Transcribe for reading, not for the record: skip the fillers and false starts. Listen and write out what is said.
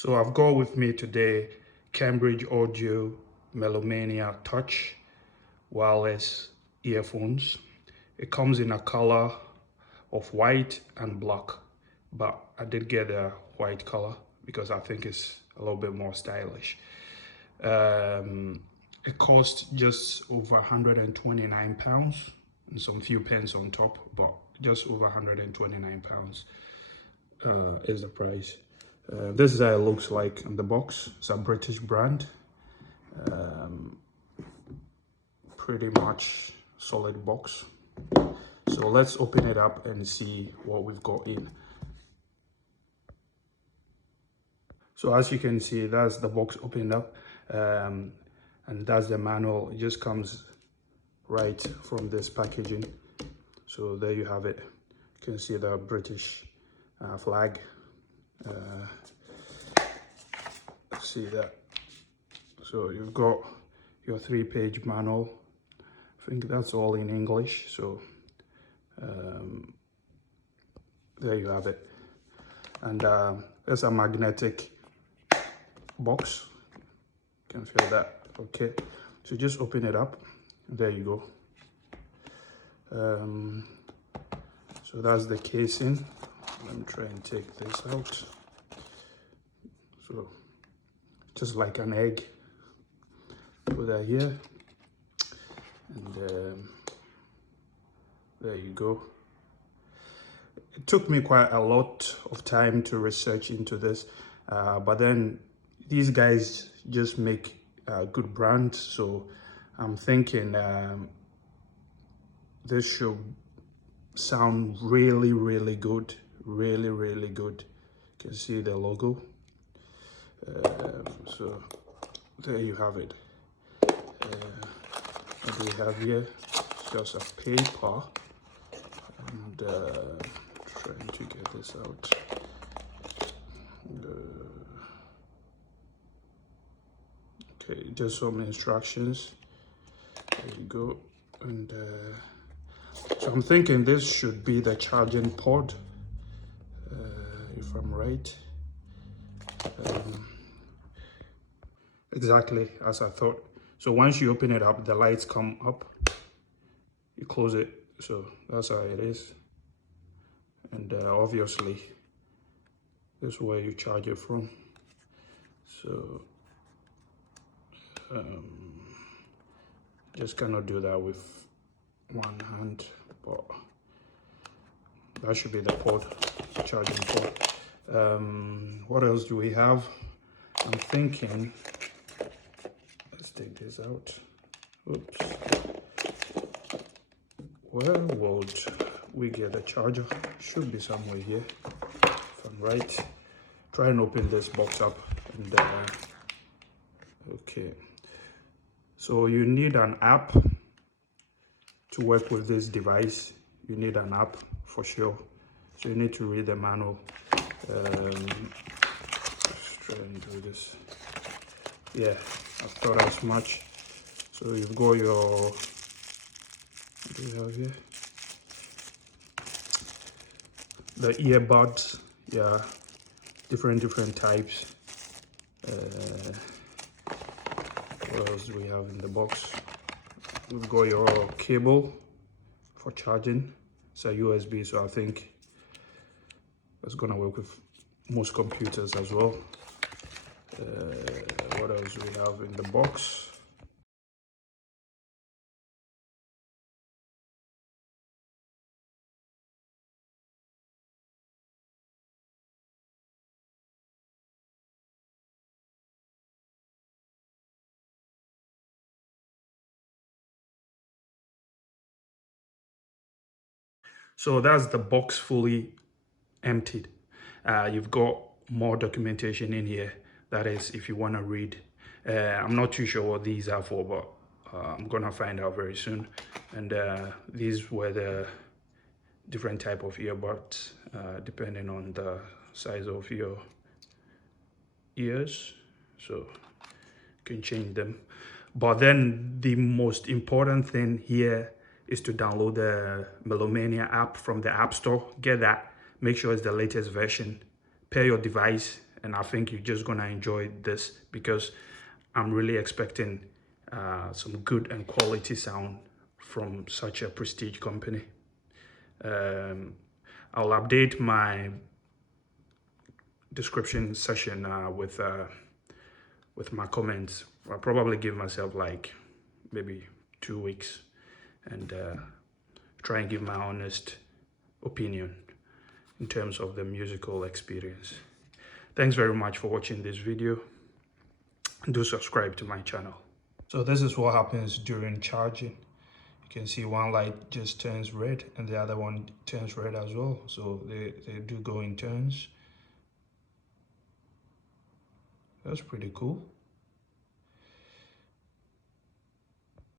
So I've got with me today Cambridge Audio Melomania Touch wireless earphones. It comes in a color of white and black, but I did get a white color because I think it's a little bit more stylish. It cost just over £129 and some few pence on top, but just over £129 is the price. This is how it looks like in the box. It's a British brand. Pretty much solid box. So let's open it up and see what we've got in. So as you can see, that's the box opened up, and that's the manual. It just comes right from this packaging. So there you have it. You can see the British flag. See that. So you've got your 3-page manual. I think that's all in English. So there you have it. And there's a magnetic box. You can feel that. Okay, so just open it up. There you go. So that's the casing. Let me try and take this out. So just like an egg, put that here, and there you go. It took me quite a lot of time to research into this, but then these guys just make a good brand, so I'm thinking this should sound really good, really good. You can see the logo. So there you have it. What do we have here? It's just a paper, and trying to get this out. Okay, just some instructions. There you go. And so I'm thinking this should be the charging port, if I'm right. Exactly as I thought. So once you open it up, the lights come up. You close it. So that's how it is. And obviously, this is where you charge it from. So just cannot do that with one hand, but that should be the port, charging port. What else do we have? I'm thinking, let's take this out. Oops. Where would we get the charger? Should be somewhere here, if I'm right. Try and open this box up. And okay. So you need an app to work with this device. You need an app for sure. So you need to read the manual. Let's try and do this. Yeah, I thought as much. So you've got your, what do you have here? The earbuds, yeah, different types. What else do we have in the box? We've got your cable for charging. It's a USB, so I think it's gonna work with most computers as well. What else do we have in the box? So that's the box fully emptied. You've got more documentation in here. That is, if you want to read. I'm not too sure what these are for, but I'm gonna find out very soon. And these were the different type of earbuds, depending on the size of your ears. So you can change them. But then the most important thing here is to download the Melomania app from the App Store. Get that. Make sure it's the latest version. Pair your device and I think you're just gonna enjoy this because I'm really expecting some good and quality sound from such a prestige company. I'll update my description session with my comments. I'll probably give myself like maybe 2 weeks and try and give my honest opinion in terms of the musical experience. Thanks very much for watching this video. Do subscribe to my channel. So this is what happens during charging. You can see one light just turns red and the other one turns red as well. So they do go in turns. That's pretty cool.